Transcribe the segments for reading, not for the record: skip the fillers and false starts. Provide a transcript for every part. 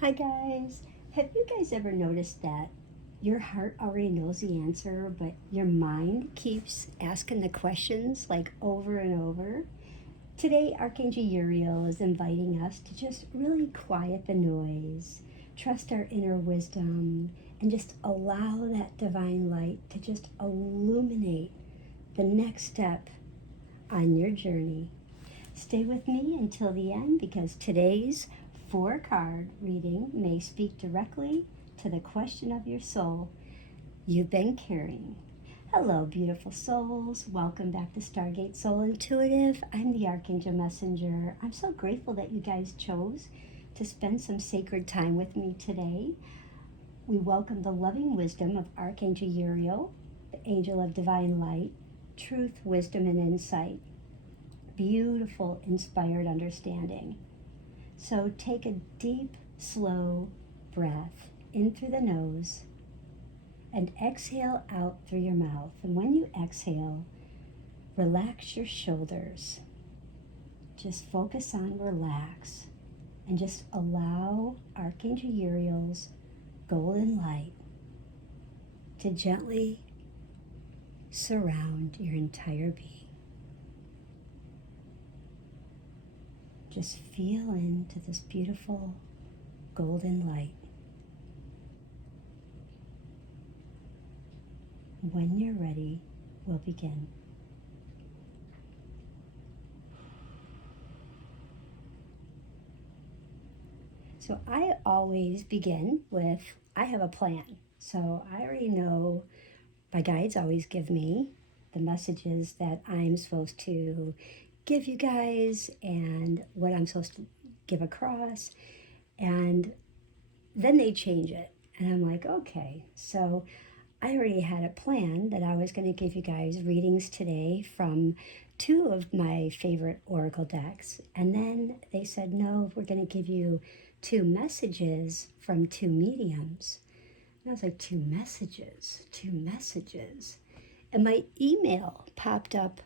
Hi guys. Have you guys ever noticed that your heart already knows the answer, but your mind keeps asking the questions like over and over? Today, Archangel Uriel is inviting us to just really quiet the noise, trust our inner wisdom, and just allow that divine light to just illuminate the next step on your journey. Stay with me until the end because today's 4 card reading may speak directly to the question of your soul you've been carrying. Hello, beautiful souls. Welcome back to Stargate Soul Intuitive. I'm the Archangel Messenger. I'm so grateful that you guys chose to spend some sacred time with me today. We welcome the loving wisdom of Archangel Uriel, the angel of divine light, truth, wisdom, and insight. Beautiful, inspired understanding. So take a deep, slow breath in through the nose and exhale out through your mouth. And when you exhale, relax your shoulders. Just focus on relax and just allow Archangel Uriel's golden light to gently surround your entire being. Just feel into this beautiful golden light. When you're ready, we'll begin. So I always begin with, I have a plan. So I already know my guides always give me the messages that I'm supposed to give you guys and what I'm supposed to give across, and then they change it and I'm like, okay. So I already had a plan that I was going to give you guys readings today from 2 of my favorite oracle decks, and then they said no, we're going to give you 2 messages from 2 mediums. And I was like, 2 messages, and my email popped up.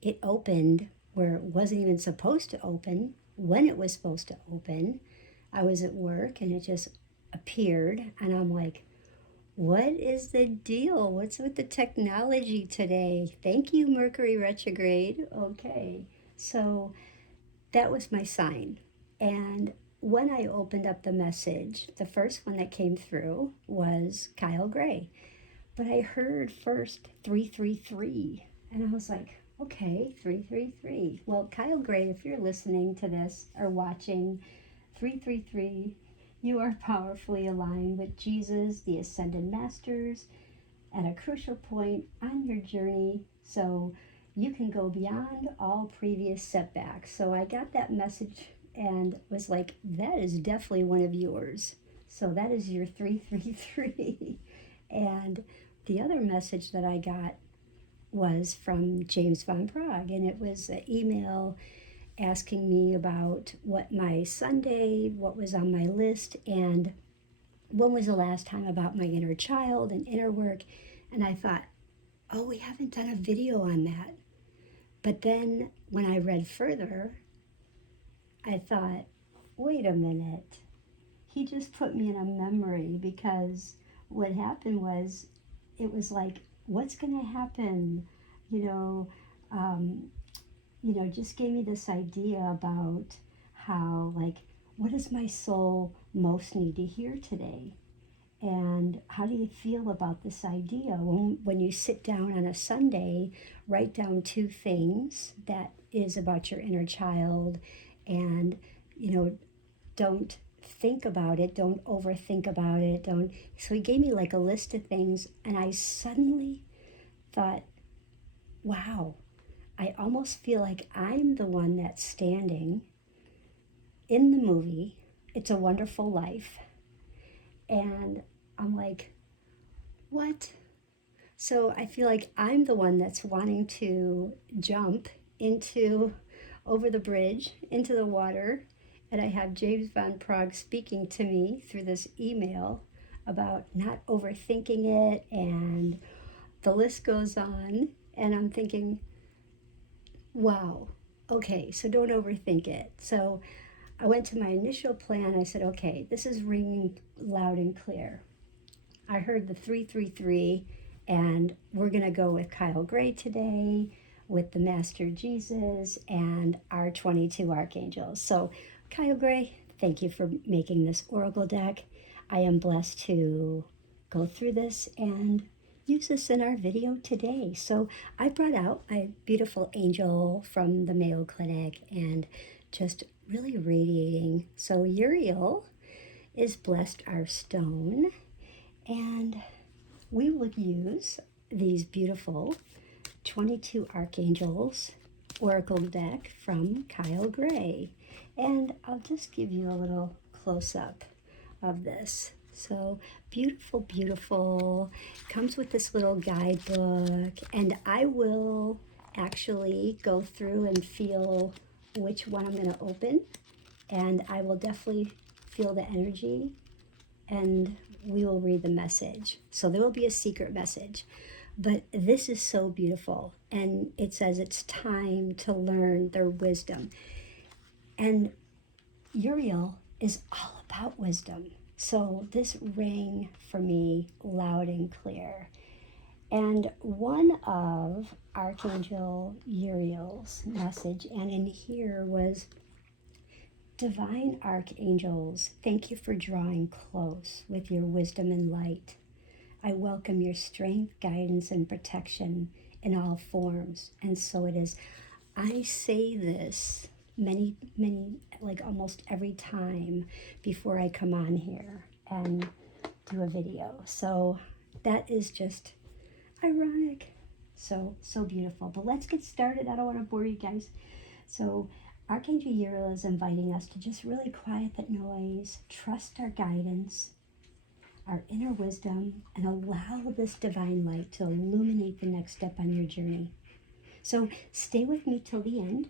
It opened where it wasn't even supposed to open, when it was supposed to open. I was at work and it just appeared, and I'm like, what is the deal? What's with the technology today? Thank you, Mercury retrograde. Okay, so that was my sign. And when I opened up the message, the first one that came through was Kyle Gray. But I heard first 333, and I was like, okay, 333. Well, Kyle Gray, if you're listening to this or watching, 333, you are powerfully aligned with Jesus, the Ascended Masters, at a crucial point on your journey, so you can go beyond all previous setbacks. So I got that message and was like, that is definitely one of yours. So that is your 333. And the other message that I got was from James von Praagh, and it was an email asking me about what my Sunday, what was on my list, and when was the last time about my inner child and inner work. And I thought, oh, we haven't done a video on that. But then when I read further, I thought, wait a minute. He just put me in a memory, because what happened was, it was like, what's going to happen? Just gave me this idea about how, like, what does my soul most need to hear today? And how do you feel about this idea? When you sit down on a Sunday, write down 2 things that is about your inner child, and, don't think about it, don't overthink about it, so he gave me like a list of things, and I suddenly thought, wow, I almost feel like I'm the one that's standing in the movie It's a Wonderful Life. And I'm like, what? So I feel like I'm the one that's wanting to jump over the bridge into the water, and I have James von Praagh speaking to me through this email about not overthinking it, and the list goes on. And I'm thinking, wow, okay, so don't overthink it. So I went to my initial plan. I said, okay, this is ringing loud and clear. I heard the 333, and we're going to go with Kyle Gray today, with the Master Jesus and our 22 Archangels. So, Kyle Gray, thank you for making this Oracle deck. I am blessed to go through this and use this in our video today. So I brought out my beautiful angel from the Mayo Clinic and just really radiating. So Uriel is blessed our stone, and we would use these beautiful 22 Archangels Oracle deck from Kyle Gray. And I'll just give you a little close-up of this. So beautiful, beautiful. Comes with this little guidebook, and I will actually go through and feel which one I'm going to open, and I will definitely feel the energy, and we will read the message. So there will be a secret message, but this is so beautiful, and it says it's time to learn their wisdom. And Uriel is all about wisdom. So this rang for me loud and clear. And one of Archangel Uriel's message, and in here was, Divine Archangels, thank you for drawing close with your wisdom and light. I welcome your strength, guidance, and protection in all forms. And so it is. I say this many, like almost every time before I come on here and do a video. So that is just ironic. So beautiful. But let's get started. I don't want to bore you guys. So Archangel Uriel is inviting us to just really quiet that noise, trust our guidance, our inner wisdom, and allow this divine light to illuminate the next step on your journey. So stay with me till the end,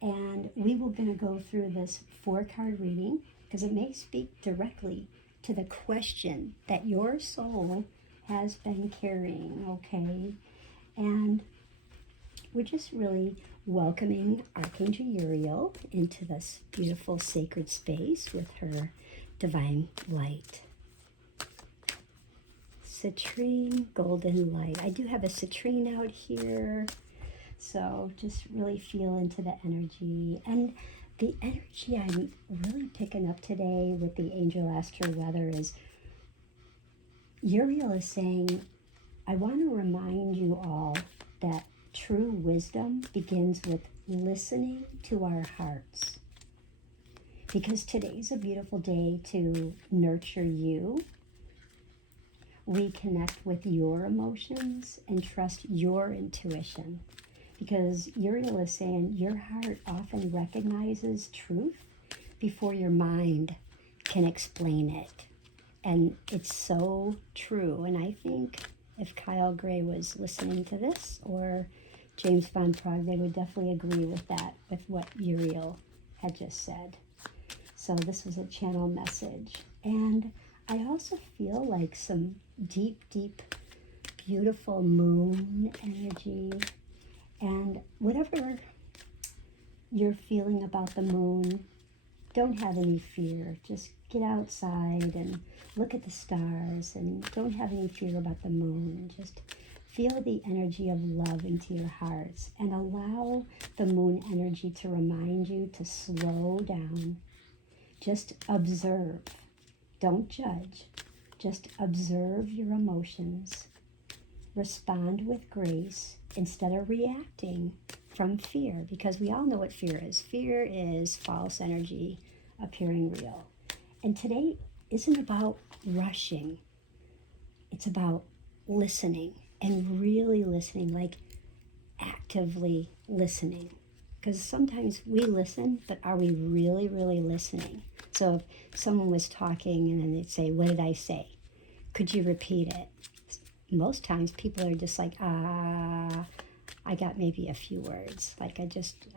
and we will going to go through this 4-card reading because it may speak directly to the question that your soul has been carrying, okay? And we're just really welcoming Archangel Uriel into this beautiful sacred space with her divine light. Citrine, golden light. I do have a citrine out here, so just really feel into the energy. And the energy I'm really picking up today with the Angel Astro Weather is Uriel is saying, I want to remind you all that true wisdom begins with listening to our hearts. Because today's a beautiful day to nurture you, reconnect with your emotions, and trust your intuition. Because Uriel is saying your heart often recognizes truth before your mind can explain it. And it's so true. And I think if Kyle Gray was listening to this, or James von Praagh, they would definitely agree with that, with what Uriel had just said. So this was a channel message. And I also feel like some deep, beautiful moon energy. And whatever you're feeling about the moon, don't have any fear. Just get outside and look at the stars, and don't have any fear about the moon. Just feel the energy of love into your hearts, and allow the moon energy to remind you to slow down. Just observe. Don't judge. Just observe your emotions. Respond with grace instead of reacting from fear, because we all know what fear is. Fear is false energy appearing real. And today isn't about rushing. It's about listening, and really listening, like actively listening. Because sometimes we listen, but are we really listening? So if someone was talking and then they'd say, what did I say? Could you repeat it? Most times people are just like, I got maybe a few words. Like I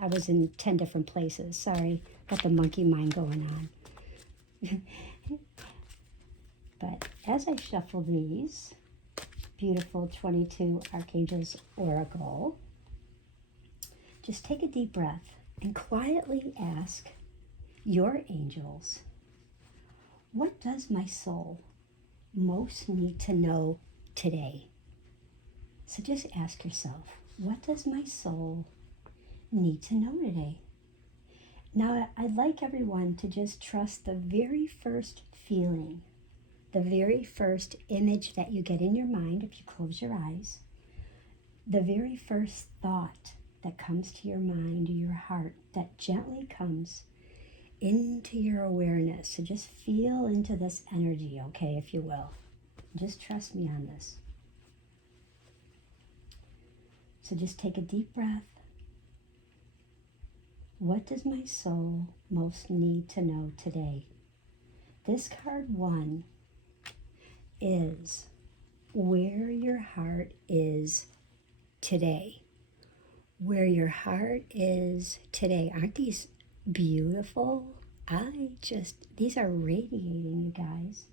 was in 10 different places. Sorry, got the monkey mind going on. But as I shuffle these beautiful 22 Archangels Oracle, just take a deep breath and quietly ask, your angels. What does my soul most need to know today? So just ask yourself, what does my soul need to know today? Now, I'd like everyone to just trust the very first feeling, the very first image that you get in your mind if you close your eyes, the very first thought that comes to your mind, your heart, that gently comes into your awareness. So just feel into this energy, okay, if you will. Just trust me on this. So just take a deep breath. What does my soul most need to know today? This card 1 is where your heart is today. Where your heart is today. Aren't these beautiful? These are radiating, you guys.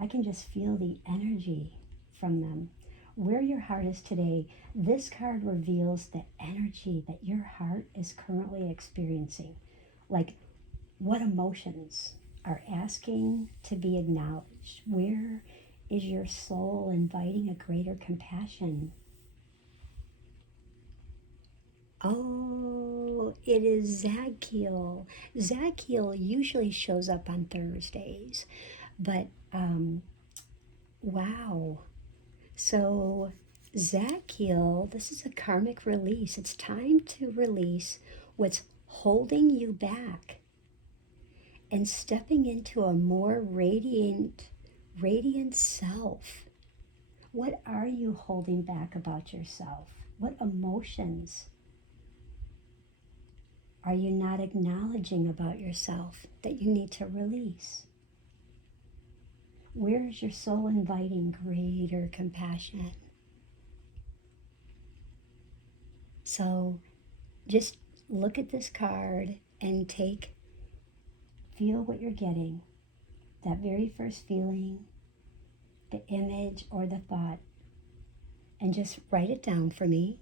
I can just feel the energy from them. Where your heart is today, this card reveals the energy that your heart is currently experiencing. Like what emotions are asking to be acknowledged? Where is your soul inviting a greater compassion? Oh, it is Zadkiel. Zadkiel usually shows up on Thursdays, but wow. So Zadkiel, this is a karmic release. It's time to release what's holding you back and stepping into a more radiant self. What are you holding back about yourself? What emotions are you not acknowledging about yourself that you need to release? Where is your soul inviting greater compassion? So just look at this card and feel what you're getting. That very first feeling, the image or the thought, and just write it down for me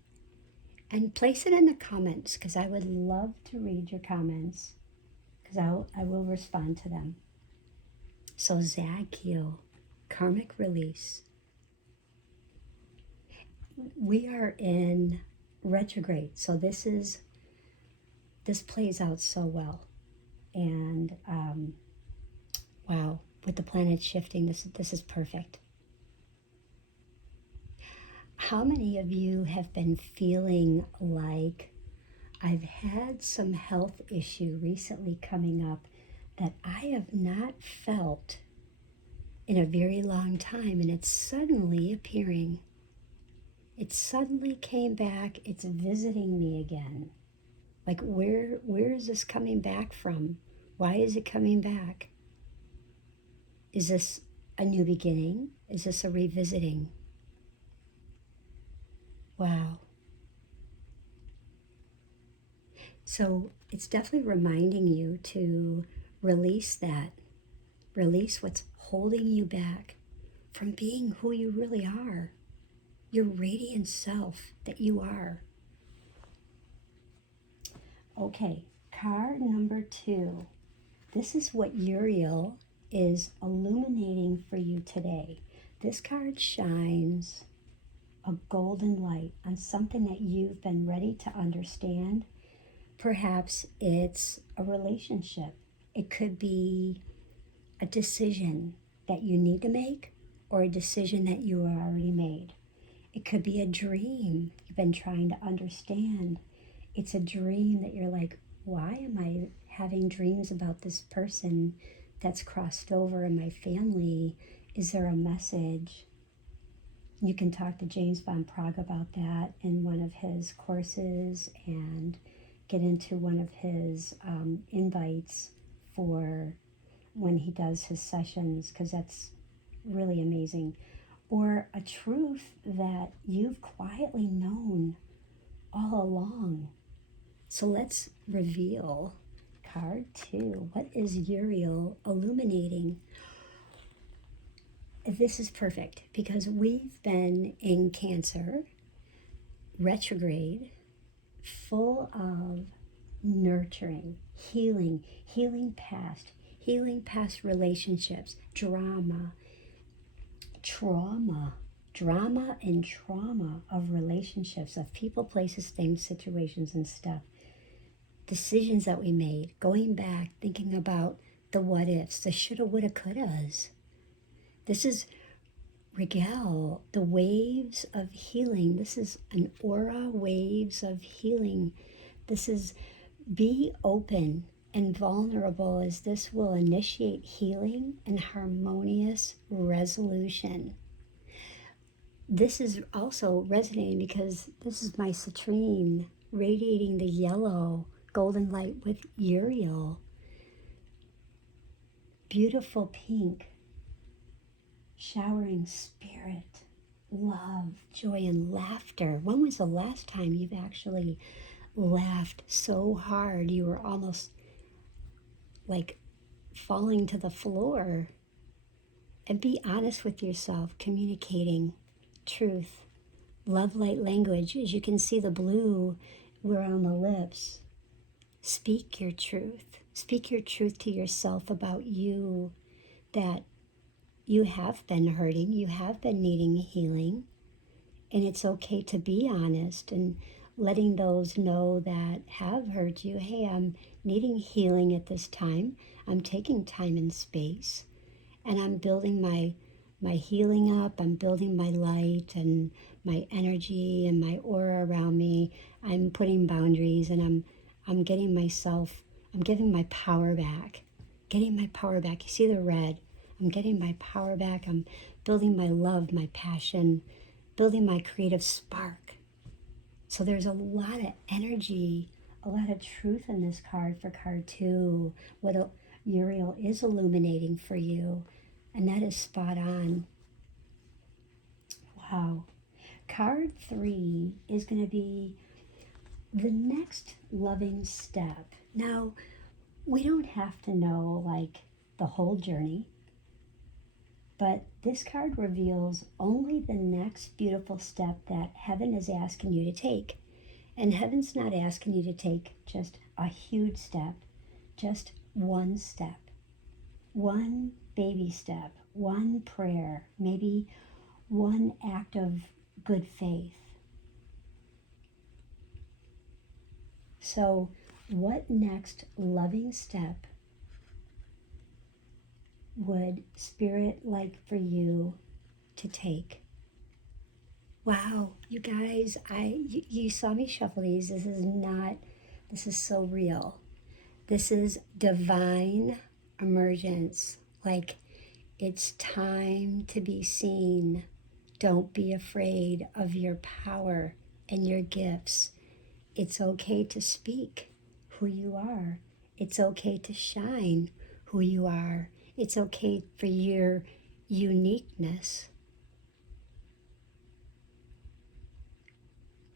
and place it in the comments, because I would love to read your comments, because I will respond to them. So Zadkiel, karmic release. We are in retrograde, so this plays out so well. And wow, with the planets shifting, this is perfect. How many of you have been feeling like I've had some health issue recently coming up that I have not felt in a very long time, and it's suddenly appearing? It suddenly came back. It's visiting me again. Like, where is this coming back from? Why is it coming back? Is this a new beginning? Is this a revisiting? Wow. So it's definitely reminding you to release that. Release what's holding you back from being who you really are. Your radiant self that you are. Okay, card number 2. This is what Uriel is illuminating for you today. This card shines a golden light on something that you've been ready to understand. Perhaps it's a relationship. It could be a decision that you need to make, or a decision that you already made. It could be a dream you've been trying to understand. It's a dream that you're like, why am I having dreams about this person that's crossed over in my family? Is there a message? You can talk to James von Praagh about that in one of his courses, and get into one of his invites for when he does his sessions, because that's really amazing. Or a truth that you've quietly known all along. So let's reveal card 2. What is Uriel illuminating? This is perfect, because we've been in Cancer, retrograde, full of nurturing, healing past relationships, drama and trauma of relationships, of people, places, things, situations, and stuff. Decisions that we made, going back, thinking about the what ifs, the shoulda, woulda, couldas. This is Raguel, the waves of healing. This is an aura, waves of healing. This is be open and vulnerable, as this will initiate healing and harmonious resolution. This is also resonating because this is my citrine radiating the yellow golden light with Uriel. Beautiful pink, showering spirit, love, joy, and laughter. When was the last time you've actually laughed so hard you were almost like falling to the floor? And be honest with yourself, communicating truth, love, light language. As you can see, the blue, we're on the lips. Speak your truth. Speak your truth to yourself about you, that you have been hurting, you have been needing healing, and it's okay to be honest and letting those know that have hurt you, hey, I'm needing healing at this time. I'm taking time and space, and I'm building my healing up. I'm building my light and my energy and my aura around me. I'm putting boundaries, and I'm getting I'm giving my power back. Getting my power back. You see the red? I'm getting my power back. I'm building my love, my passion, building my creative spark. So there's a lot of energy, a lot of truth in this card for card 2. What Uriel is illuminating for you. And that is spot on. Wow. Card 3 is going to be the next loving step. Now, we don't have to know like the whole journey, but this card reveals only the next beautiful step that heaven is asking you to take. And heaven's not asking you to take just a huge step, just one step, one baby step, one prayer, maybe one act of good faith. So, what next loving step would Spirit like for you to take? Wow, you guys, you saw me shuffle these. This is so real. This is divine emergence. Like, it's time to be seen. Don't be afraid of your power and your gifts. It's okay to speak who you are. It's okay to shine who you are. It's okay for your uniqueness.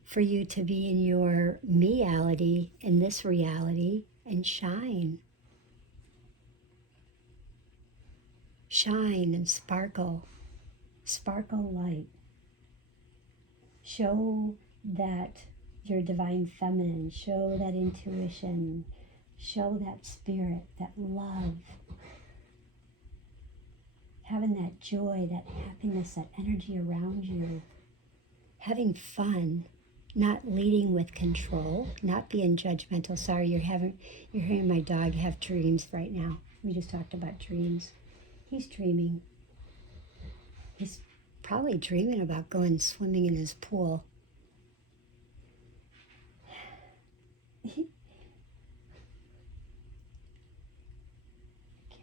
For you to be in your me-ality, in this reality, and shine. Shine and sparkle. Sparkle light. Show that your divine feminine. Show that intuition. Show that spirit, that love. Having that joy, that happiness, that energy around you. Having fun. Not leading with control. Not being judgmental. Sorry, you're hearing my dog have dreams right now. We just talked about dreams. He's dreaming. He's probably dreaming about going swimming in his pool.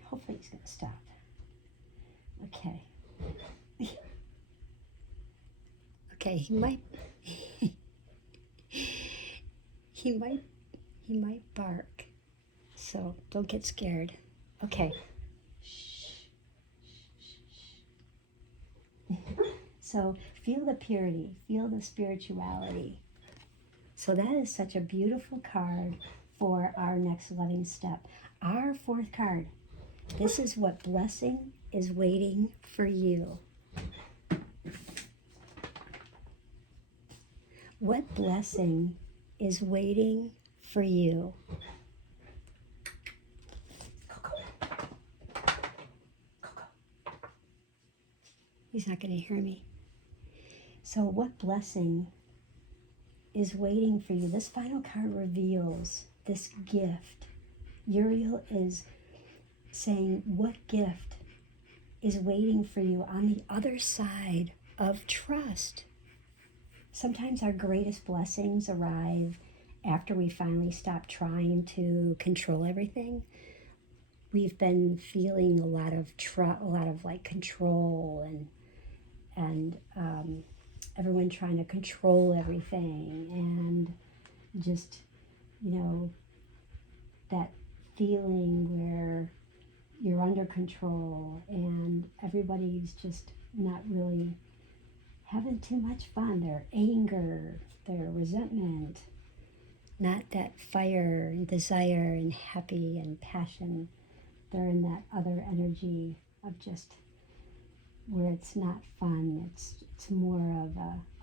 Hopefully he's going to stop. Okay. Okay, he might bark. So don't get scared. Okay. So feel the purity, feel the spirituality. So that is such a beautiful card for our next loving step. Our 4th card. This is what blessing is waiting for you. What blessing is waiting for you? He's not going to hear me. So what blessing is waiting for you? This final card reveals this gift. Uriel is saying, what gift is waiting for you on the other side of trust? Sometimes our greatest blessings arrive after we finally stop trying to control everything. We've been feeling a lot of like control and everyone trying to control everything, and just, that feeling where you're under control and everybody's just not really having too much fun. Their anger, their resentment, not that fire and desire and happy and passion. They're in that other energy of just where it's not fun. It's more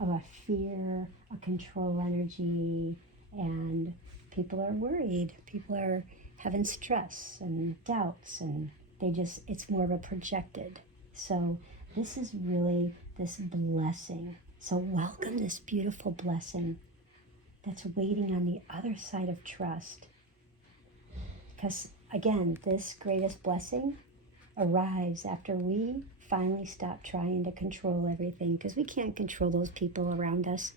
of a fear, a control energy, and people are worried. People are having stress and doubts, and it's more of a projected. So this is really this blessing. So welcome this beautiful blessing that's waiting on the other side of trust. Because again, this greatest blessing arrives after we finally stop trying to control everything, because we can't control those people around us.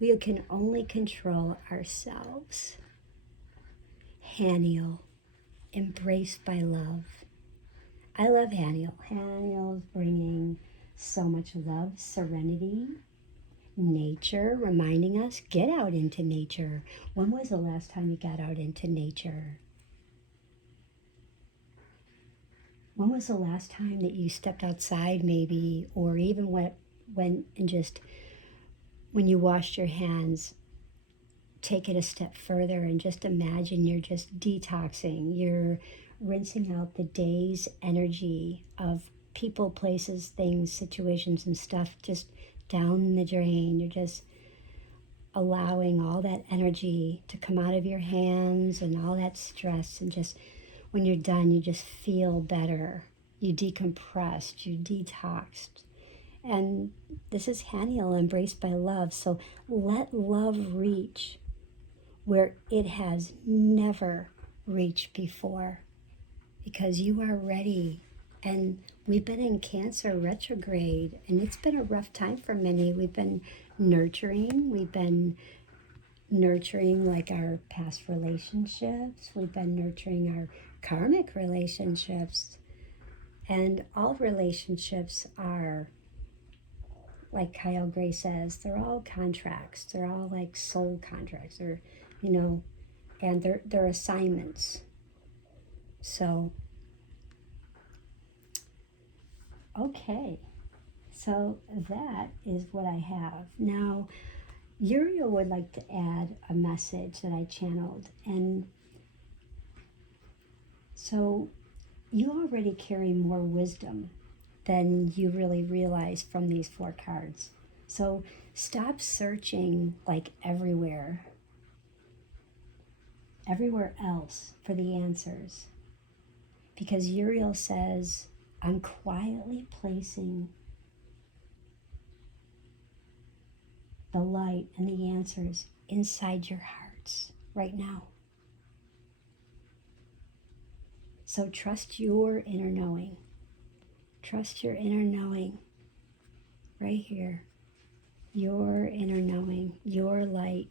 We can only control ourselves. Haniel, embraced by love. I love Haniel. Haniel is bringing so much love, serenity, nature, reminding us, get out into nature. When was the last time you got out into nature? When was the last time that you stepped outside maybe, or even went and just, when you washed your hands, take it a step further and just imagine you're just detoxing. You're rinsing out the day's energy of people, places, things, situations, and stuff just down the drain. You're just allowing all that energy to come out of your hands and all that stress, and just when you're done, you just feel better. You decompressed, you detoxed. And this is Haniel, embraced by love. So let love reach where it has never reached before, because you are ready. And we've been in Cancer retrograde, and it's been a rough time for many. We've been nurturing like our past relationships. We've been nurturing our karmic relationships. And all relationships are, like Kyle Gray says, they're all contracts. They're all like soul contracts, or, and they're assignments. So, okay. So that is what I have. Now, Uriel would like to add a message that I channeled. And so you already carry more wisdom than you really realize from these 4 cards. So stop searching like everywhere else for the answers. Because Uriel says, I'm quietly placing the light and the answers inside your hearts right now. So trust your inner knowing. Trust your inner knowing right here. Your inner knowing, your light.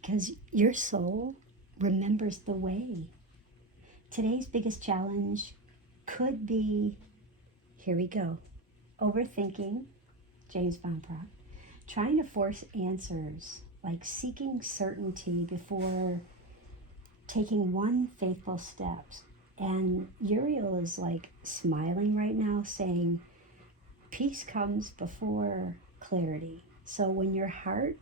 Because your soul remembers the way. Today's biggest challenge could be, here we go, overthinking, James von Praagh, trying to force answers, like seeking certainty before taking one faithful step. And Uriel is like smiling right now, saying, peace comes before clarity. So when your heart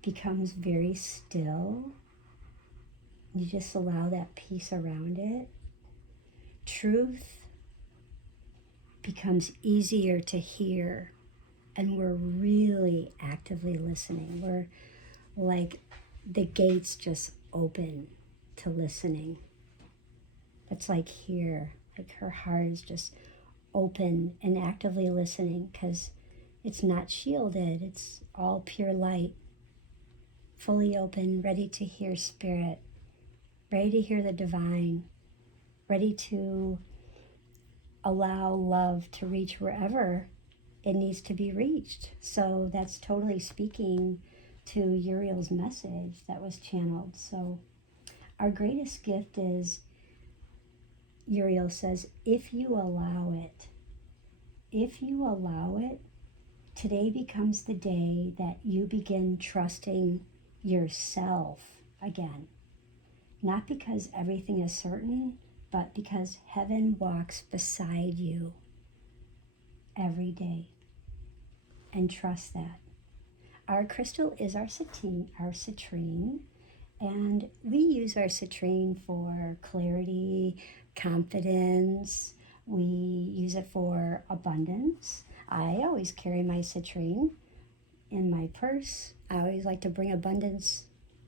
becomes very still, you just allow that peace around it, truth becomes easier to hear, and we're really actively listening. We're like, the gates just open to listening. that's like here, like her heart is just open and actively listening, because it's not shielded, it's all pure light, fully open, ready to hear spirit, ready to hear the divine, ready to allow love to reach wherever it needs to be reached. So that's totally speaking to Uriel's message that was channeled. So our greatest gift is, Uriel says, if you allow it, today becomes the day that you begin trusting yourself again. Not because everything is certain, but because heaven walks beside you every day. And trust that. Our crystal is our citrine, and we use our citrine for clarity, confidence. We use it for abundance. I always carry my citrine in my purse. I always like to bring abundance.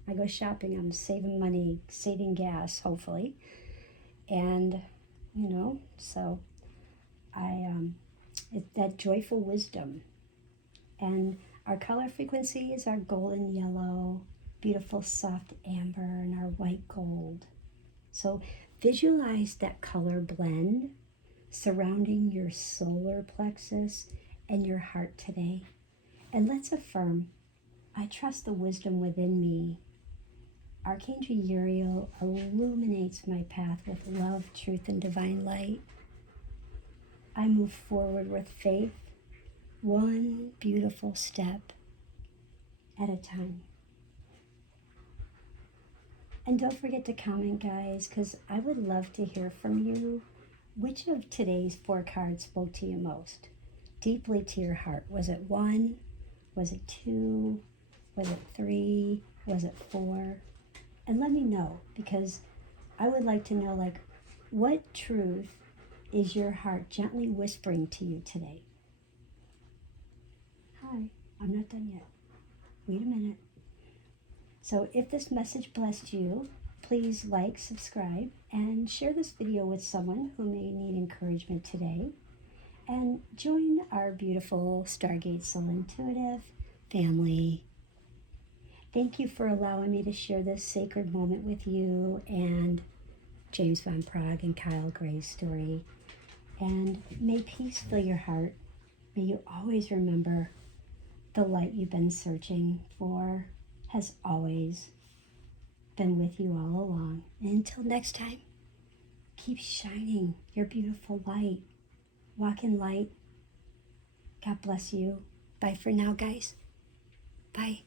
I go shopping, I'm saving money, saving gas, hopefully. And, so it's that joyful wisdom. And our color frequency is our golden yellow, beautiful soft amber, and our white gold. So visualize that color blend surrounding your solar plexus and your heart today. And let's affirm, I trust the wisdom within me. Archangel Uriel illuminates my path with love, truth, and divine light. I move forward with faith, one beautiful step at a time. And don't forget to comment, guys, because I would love to hear from you. Which of today's 4 cards spoke to you most? Deeply to your heart. Was it 1? Was it 2? Was it 3? Was it 4? And let me know, because I would like to know, what truth is your heart gently whispering to you today? Hi, I'm not done yet. Wait a minute. So if this message blessed you, please like, subscribe, and share this video with someone who may need encouragement today. And join our beautiful Stargate Soul Intuitive family. Thank you for allowing me to share this sacred moment with you and James von Praagh and Kyle Gray's story. And may peace fill your heart. May you always remember the light you've been searching for has always been with you all along. And until next time, keep shining your beautiful light. Walk in light. God bless you. Bye for now, guys. Bye.